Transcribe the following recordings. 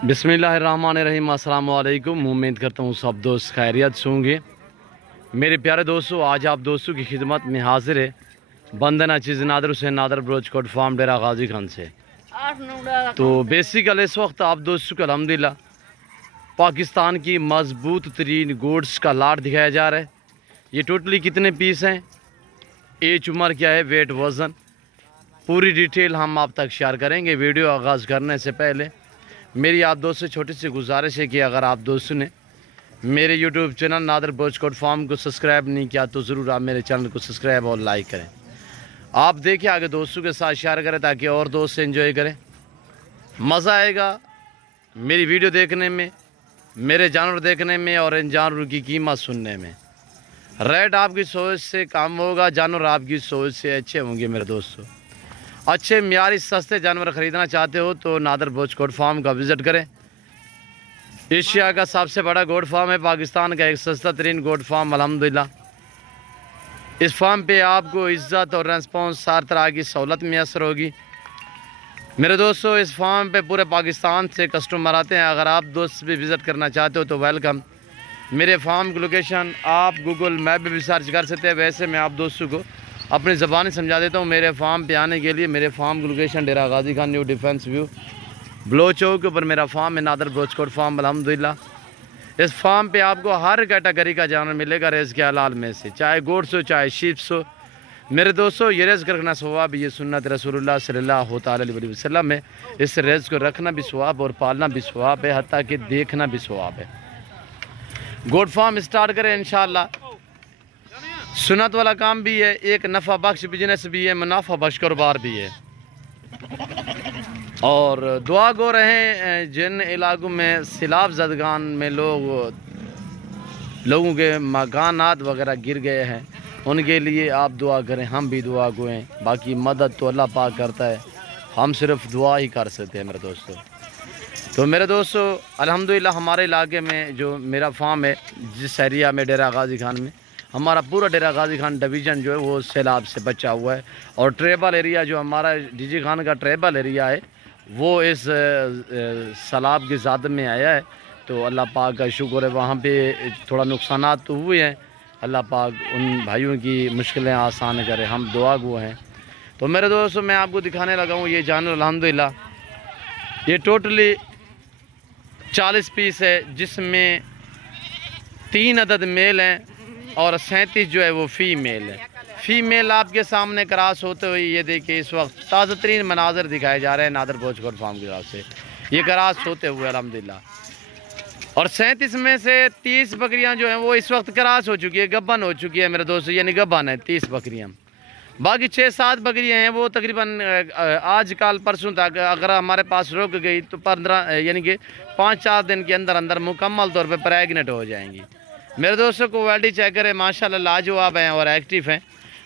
बिस्मिल्लाहिर्रहमानिर्रहीम। अस्सलाम वालेकुम। उम्मीद करता हूँ सब दोस्त खैरियत से होंगे। मेरे प्यारे दोस्तों, आज आप दोस्तों की खिदमत में हाजिर है बंदना चीज़ नादर हुसैन नादर ब्रोचकोट फार्म डेरा गाजी खान से। तो बेसिकली इस वक्त आप दोस्तों को अल्हम्दुलिल्लाह पाकिस्तान की मजबूत तरीन गोड्स का लाट दिखाया जा रहा है। ये टोटली कितने पीस हैं, एज उम्र क्या है, वेट वज़न, पूरी डिटेल हम आप तक शेयर करेंगे। वीडियो आगाज़ करने से पहले मेरी आप दोस्तों से छोटी सी गुजारिश है कि अगर आप दोस्तों ने मेरे यूट्यूब चैनल नादर ब्रोचकोट फार्म को सब्सक्राइब नहीं किया तो ज़रूर आप मेरे चैनल को सब्सक्राइब और लाइक करें। आप देखिए, आगे दोस्तों के साथ शेयर करें ताकि और दोस्त एंजॉय करें। मज़ा आएगा मेरी वीडियो देखने में, मेरे जानवर देखने में और इन जानवरों की कीमत सुनने में। रेट आपकी सोच से कम होगा, जानवर आपकी सोच से अच्छे होंगे। मेरे दोस्तों, अच्छे मियारी सस्ते जानवर ख़रीदना चाहते हो तो नादर ब्रोचकोट फार्म का विज़िट करें। एशिया का सबसे बड़ा गोड फार्म है, पाकिस्तान का एक सस्ता तरीन गोड फार्म अल्हम्दुलिल्लाह। इस फार्म पे आपको इज़्ज़त और रेस्पॉन्स हर तरह की सहूलत मैसर होगी। मेरे दोस्तों, इस फार्म पे पूरे पाकिस्तान से कस्टमर आते हैं। अगर आप दोस्त भी विज़िट करना चाहते हो तो वेलकम। मेरे फार्म की लोकेशन आप गूगल मैप पे भी सर्च कर सकते हैं। वैसे मैं आप दोस्तों को अपनी ज़बानी समझा देता हूँ। मेरे फार्म पे आने के लिए मेरे फार्म की location Dera Ghazi Khan new defence view ब्लो चौक के ऊपर मेरा फार्म है, नादर ब्रोचकोट फार्म अल्हम्दुलिल्लाह। इस फार्म पे आपको हर कैटेगरी का जानवर मिलेगा रेज़ के हलाल में से, चाहे गोड्स हो चाहे शीप्स हो। मेरे दोस्तों, ये रेज़ रखना सवाब, ये सुन्नत रसूलुल्लाह सल्लल्लाहु अलैहि वसल्लम है। इस रेज़ को रखना भी सवाब और पालना भी सवाब है, हत्ता कि देखना भी सवाब है। गोड फार्म स्टार्ट करें इंशाअल्लाह। सुन्नत वाला काम भी है, एक नफ़ा बख्श बिजनेस भी है, मुनाफा बख्श कारोबार भी है। और दुआ गो रहें जिन इलाकों में सैलाब ज़दगान में लोगों के मकानात वगैरह गिर गए हैं, उनके लिए आप दुआ करें, हम भी दुआ गो हैं। बाकी मदद तो अल्लाह पाक करता है, हम सिर्फ दुआ ही कर सकते हैं। मेरे दोस्तों, तो मेरे दोस्तों अल्हम्दुलिल्लाह हमारे इलाके में जो मेरा फार्म है, जिस एरिया में डेरा गाजी खान में, हमारा पूरा डेरा गाजी खान डिवीज़न जो है वो सैलाब से बचा हुआ है। और ट्रेबल एरिया जो हमारा डीजी खान का ट्रेबल एरिया है वो इस सैलाब की ज़द में आया है। तो अल्लाह पाक का शुक्र है, वहाँ पे थोड़ा नुकसानात तो हुए हैं। अल्लाह पाक उन भाइयों की मुश्किलें आसान करे, हम दुआ गो हैं। तो मेरे दोस्तों, मैं आपको दिखाने लगा हूँ ये जानवर अल्हम्दुलिल्लाह। ये टोटली 40 पीस है, जिसमें 3 अदद मेल हैं और 37 जो है वो फ़ीमेल है। फ़ीमेल आपके सामने क्रॉस होते हुए ये देखिए, इस वक्त ताज़ा तरीन मनाजर दिखाए जा रहे हैं नादर ब्रोचकोट फार्म की तरफ से, ये क्रॉस होते हुए अल्हम्दुलिल्लाह। और 37 में से 30 बकरियां जो हैं वो इस वक्त क्रॉस हो चुकी है, गब्बन हो चुकी है मेरे दोस्तों, यानी गब्बन है 30 बकरियां। बाकी 6-7 बकरियां हैं वो तकरीबन आज कल परसों तक अगर हमारे पास रुक गई तो 15 यानी कि 5-4 दिन के अंदर अंदर मुकम्मल तौर पर प्रेगनेंट हो जाएंगी। मेरे दोस्तों, क्वालिटी चेक करें, माशाल्लाह लाजवाब हैं और एक्टिव हैं।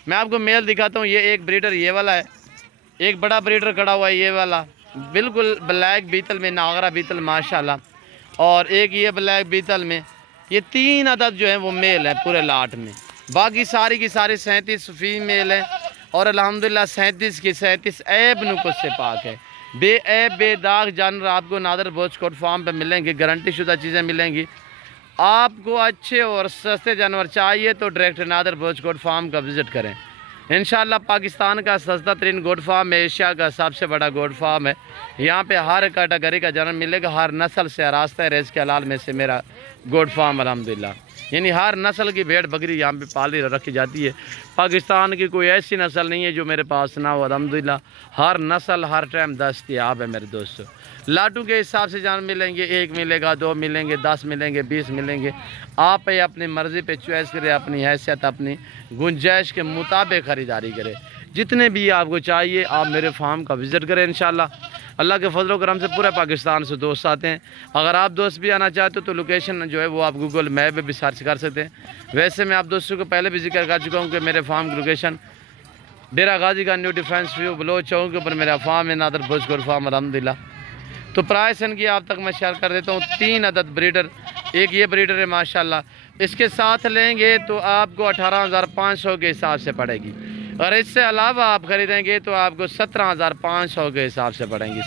मैं आपको मेल दिखाता हूँ। ये एक ब्रीडर ये वाला है, एक बड़ा ब्रीडर खड़ा हुआ है ये वाला, बिल्कुल ब्लैक बीतल में, नागरा बीतल माशाल्लाह। और एक ये ब्लैक बीतल में, ये 3 अदद जो है वो मेल है पूरे लाट में। बाकी सारी की सारी 37 फीमेल है और अल्हम्दुलिल्लाह 37 की 37 ऐब नुक़्स से पाक है। बेऐब बेदाग जानवर आपको नादर ब्रोचकोट फार्म पे मिलेंगे, गारंटी शुदा चीज़ें मिलेंगी। आपको अच्छे और सस्ते जानवर चाहिए तो डायरेक्ट नादर ब्रोचकोट फार्म का विज़िट करें। इंशाअल्लाह पाकिस्तान का सस्ता तरीन गोड फार्म है, एशिया का सबसे बड़ा गोड फार्म है। यहाँ पे हर कैटेगरी का जानवर मिलेगा, हर नस्ल से रास्ता है रेज़ के हलाल में से मेरा गोड फार्म अल्हम्दुलिल्लाह। यानी हर नस्ल की भेड़ बकरी यहाँ पे पाली रखी जाती है। पाकिस्तान की कोई ऐसी नस्ल नहीं है जो मेरे पास ना हो अल्हम्दुलिल्लाह। हर नस्ल हर टाइम दस्तयाब है मेरे दोस्तों। लाटू के हिसाब से जानवर मिलेंगे, 1 मिलेगा, 2 मिलेंगे, 10 मिलेंगे, 20 मिलेंगे। आप अपनी मर्ज़ी पे चॉइस करें, अपनी हैसियत अपनी गुंजाइश के मुताबिक ख़रीदारी करें। जितने भी आपको चाहिए आप मेरे फार्म का विज़िट करें इंशाअल्लाह। अल्लाह के फजल करम से पूरे पाकिस्तान से दोस्त आते हैं। अगर आप दोस्त भी आना चाहते हो तो लोकेशन जो है वो आप गूगल मैप पे भी सर्च कर सकते हैं। वैसे मैं आप दोस्तों को पहले भी जिक्र कर चुका हूँ कि मेरे फार्म की लोकेशन डेरा गाजी का न्यू डिफेंस व्यू ब्लो चौक के ऊपर मेरा फार्म है, नादर ब्रोचकोट फार्म अल्हम्दुलिल्लाह। तो प्राइस इनकी आप तक मैं शेयर कर देता हूँ। 3 अदद ब्रीडर, एक ये ब्रीडर है माशाल्लाह। इसके साथ लेंगे तो आपको 18,500 के हिसाब से पड़ेगी। और इससे अलावा आप ख़रीदेंगे तो आपको 17,500 के हिसाब से पड़ेंगी,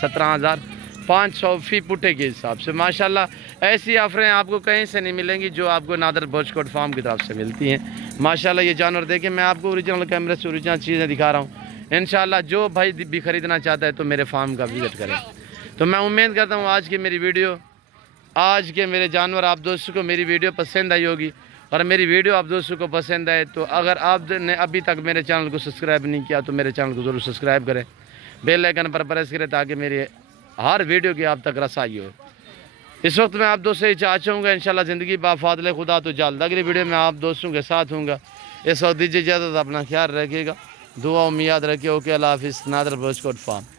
500 فی پٹے کے حساب سے ماشاءاللہ. ایسی آفریں آپ کو کہیں سے نہیں ملیں گی جو آپ کو نادر بوچ کوٹ فارم کی طرف سے ملتی ہیں ماشاءاللہ. یہ جانور دیکھیں، میں آپ کو اوریجنل کیمرے سے اوریجنل چیزیں دکھا رہا ہوں. انشاءاللہ جو بھائی بھی خریدنا چاہتا ہے تو میرے فارم کا وزٹ کریں. تو میں امید کرتا ہوں آج کے میرے جانور آپ دوستوں کو میری ویڈیو پسند آئی ہوگی. اور میری ویڈیو آپ دوستوں کو پسند آئے تو اگر آپ نے ابھی تک میرے چینل کو سبسکرائب نہیں کیا تو میرے چینل کو ضرور سبسکرائب کریں، بیل آئیکن پر پریس کریں تاکہ میری ہر ویڈیو کی آپ تک رسائی ہو. اس وقت میں آپ دوستوں سے چاہوں گا انشاءاللہ زندگی با فاضل خدا تو جلد اگلی ویڈیو میں آپ دوستوں کے ساتھ ہوں گا. اس وقت دیجیے اجازت، اپنا خیال رکھیے گا، دعا میں یاد رکھیے. اوکے، اللہ حافظ. نادر بوچ کوٹ فارم.